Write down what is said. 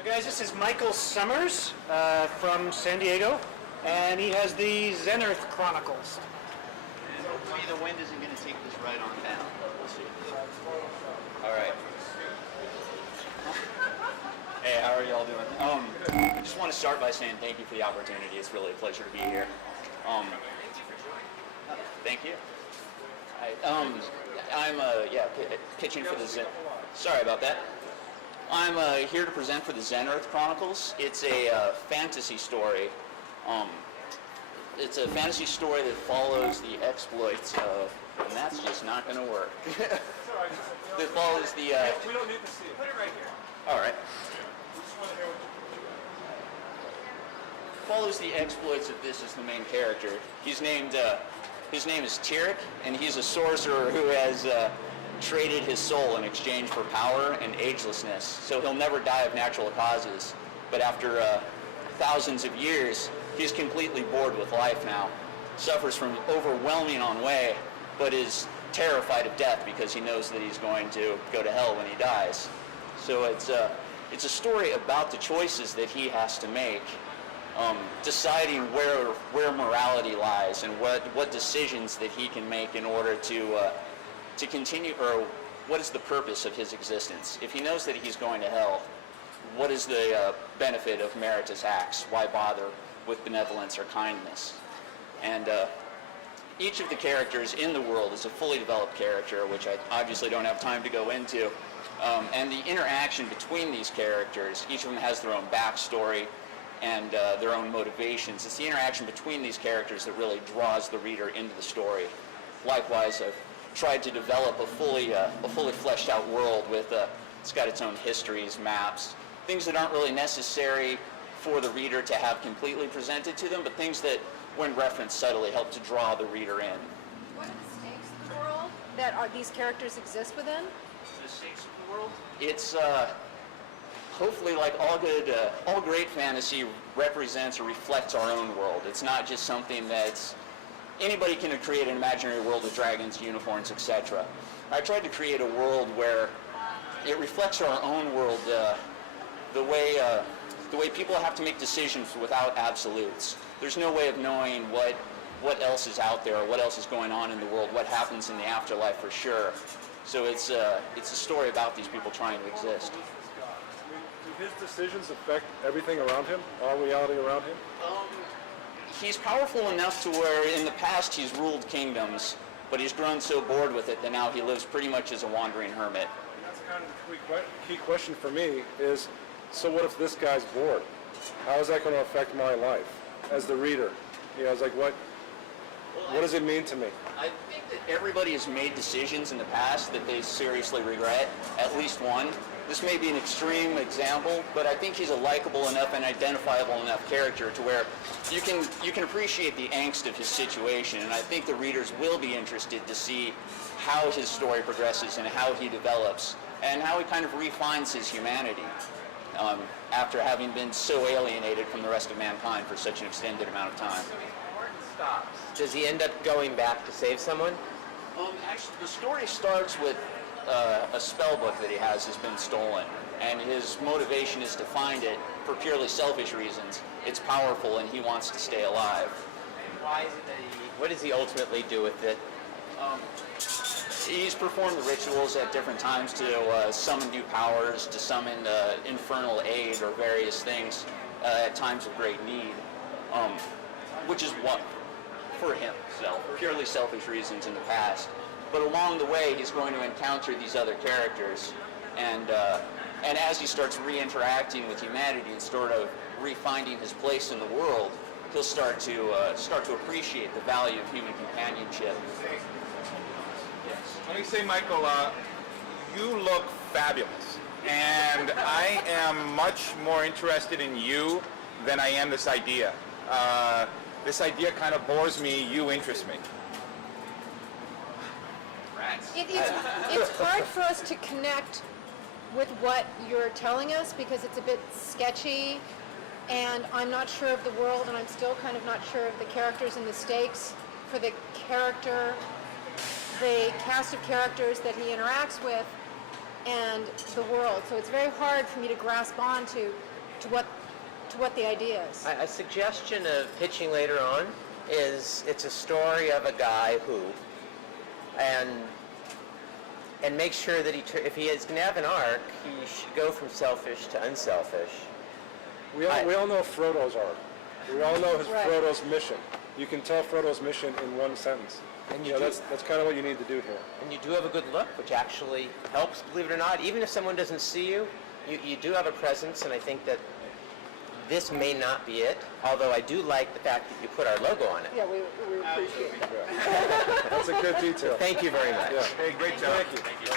So guys, this is Michael Summers from San Diego, and he has the Xenurth Chronicles. And hopefully the wind isn't going to take this right on down. We'll see. All right. Hey, how are y'all doing? I just want to start by saying thank you for the opportunity. It's really a pleasure to be here. Thank you. I'm pitching for the Sorry about that. I'm here to present for the Xenurth Chronicles. It's a fantasy story. It's a fantasy story that follows the exploits of, and that's just not going to work. That follows the. We don't need to see it. Put it right here. All right. We just want to hear what Follows the exploits of this as the main character. He's named. His name is Tyrek, and he's a sorcerer who has traded his soul in exchange for power and agelessness. So he'll never die of natural causes. But after thousands of years, he's completely bored with life now. Suffers from overwhelming ennui, but is terrified of death because he knows that he's going to go to hell when he dies. So it's a story about the choices that he has to make. Deciding where morality lies and what decisions that he can make in order to continue, or what is the purpose of his existence. If he knows that he's going to hell, what is the benefit of meritorious acts? Why bother with benevolence or kindness? And each of the characters in the world is a fully developed character, which I obviously don't have time to go into. And the interaction between these characters, each of them has their own backstory and their own motivations. It's the interaction between these characters that really draws the reader into the story. Likewise, I've tried to develop a fully fleshed out world with it's got its own histories, maps, things that aren't really necessary for the reader to have completely presented to them, but things that, when referenced subtly, help to draw the reader in. What are the stakes of the world that these characters exist within? The stakes of the world? It's hopefully, like all great fantasy represents or reflects our own world. It's not just something that's anybody can create an imaginary world with dragons, unicorns, etc. I tried to create a world where it reflects our own world, the way people have to make decisions without absolutes. There's no way of knowing what else is out there, or what else is going on in the world, what happens in the afterlife for sure. So it's a story about these people trying to exist. Do his decisions affect everything around him? All reality around him? He's powerful enough to where in the past he's ruled kingdoms, but he's grown so bored with it that now he lives pretty much as a wandering hermit. That's kind of the key question for me is, so what if this guy's bored? How is that going to affect my life as the reader? You know, it's like, what does it mean to me? I think that everybody has made decisions in the past that they seriously regret, at least one. This may be an extreme example, but I think he's a likable enough and identifiable enough character to where you can appreciate the angst of his situation, and I think the readers will be interested to see how his story progresses and how he develops and how he kind of refines his humanity after having been so alienated from the rest of mankind for such an extended amount of time. Does he end up going back to save someone? Actually, the story starts with a spell book that he has been stolen, and his motivation is to find it for purely selfish reasons. It's powerful, and he wants to stay alive. Why is it that what does he ultimately do with it? He's performed the rituals at different times to summon new powers, to summon infernal aid or various things at times of great need, which is what for himself, purely selfish reasons in the past. But along the way, he's going to encounter these other characters, and as he starts re-interacting with humanity and sort of refinding his place in the world, he'll start to appreciate the value of human companionship. Let me say, Michael, you look fabulous, and I am much more interested in you than I am this idea. This idea kind of bores me. You interest me. It's hard for us to connect with what you're telling us because it's a bit sketchy, and I'm not sure of the world, and I'm still kind of not sure of the characters and the stakes for the cast of characters that he interacts with. and the world. So it's very hard for me to grasp on to what the idea is. A suggestion of pitching later on is it's a story of a guy who, and make sure that if he is going to have an arc, he should go from selfish to unselfish. We all know Frodo's arc. We all know Right. Frodo's mission. You can tell Frodo's mission in one sentence. And You know, that's kind of what you need to do here. And you do have a good look, which actually helps, believe it or not. Even if someone doesn't see you, you do have a presence, and I think that this may not be it, although I do like the fact that you put our logo on it. Yeah, we appreciate that. That's a good detail. Thank you very much. Yeah. Hey, great job. Thank you.